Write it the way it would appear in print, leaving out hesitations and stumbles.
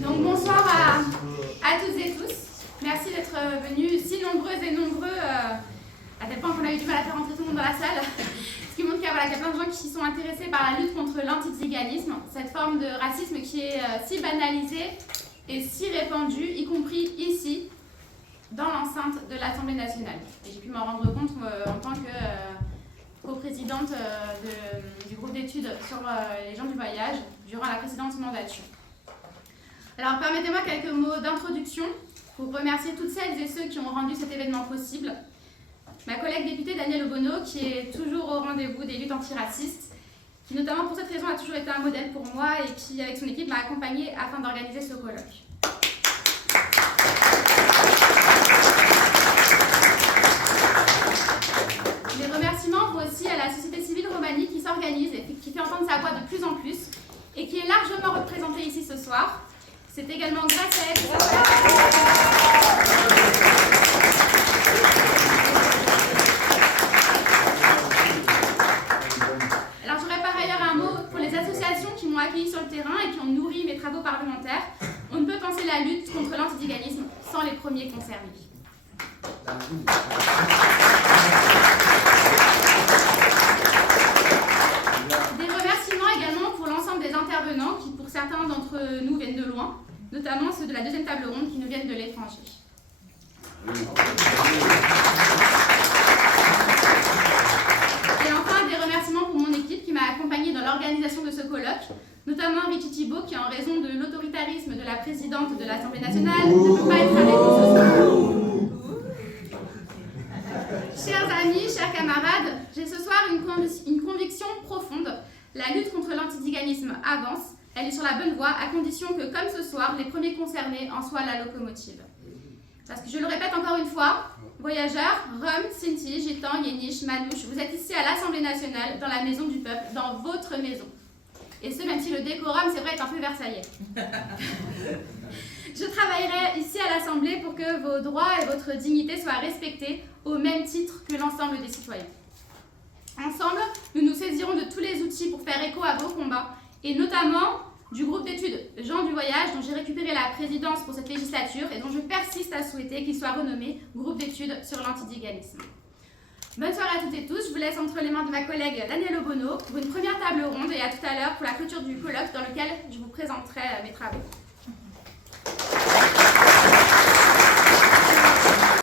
Donc bonsoir à toutes et tous. Merci d'être venus si nombreuses et nombreux, à tel point qu'on a eu du mal à faire entrer tout le monde dans la salle. Ce qui montre qu'il y a plein de gens qui sont intéressés par la lutte contre l'antiziganisme, cette forme de racisme qui est si banalisée et si répandue, y compris ici, dans l'enceinte de l'Assemblée nationale. Et j'ai pu m'en rendre compte en tant que coprésidente du groupe d'études sur les gens du voyage durant la précédente mandature. Alors permettez-moi quelques mots d'introduction pour remercier toutes celles et ceux qui ont rendu cet événement possible. Ma collègue députée Danielle Obono, qui est toujours au rendez-vous des luttes antiracistes, qui notamment pour cette raison a toujours été un modèle pour moi et qui, avec son équipe, m'a accompagnée afin d'organiser ce colloque. Les remerciements vont aussi à la société civile romanie qui s'organise et qui fait entendre sa voix de plus en plus et qui est largement représentée ici ce soir. C'est également grâce à elle que Alors j'aurais par ailleurs un mot pour les associations qui m'ont accueilli sur le terrain et qui ont nourri mes travaux parlementaires. On ne peut penser la lutte contre l'antiziganisme sans les premiers concernés. Des remerciements également pour l'ensemble des intervenants qui, pour certains d'entre nous, viennent de loin, notamment ceux de la deuxième table ronde qui nous viennent de l'étranger. Et enfin, des remerciements pour mon équipe qui m'a accompagnée dans l'organisation de ce colloque, notamment Richie Thibault qui, en raison de l'autoritarisme de la présidente de l'Assemblée nationale, ne peut pas être avec nous ce soir. Chers amis, chers camarades, j'ai ce soir une conviction profonde. La lutte contre l'antiziganisme avance. Elle est sur la bonne voie, à condition que, comme ce soir, les premiers concernés en soient la locomotive. Parce que je le répète encore une fois, voyageurs, Roms, Sinti, Gitans, Yéniches, Manouches, vous êtes ici à l'Assemblée nationale, dans la maison du peuple, dans votre maison. Et ce, même si le décorum, c'est vrai, est un peu versaillais. Je travaillerai ici à l'Assemblée pour que vos droits et votre dignité soient respectés au même titre que l'ensemble des citoyens. Ensemble, nous nous saisirons de tous les outils pour faire écho à vos combats, et notamment du groupe d'études Gens du Voyage, dont j'ai récupéré la présidence pour cette législature et dont je persiste à souhaiter qu'il soit renommé groupe d'études sur l'antiziganisme. Bonne soirée à toutes et tous, je vous laisse entre les mains de ma collègue Danielle Obono pour une première table ronde et à tout à l'heure pour la clôture du colloque dans lequel je vous présenterai mes travaux.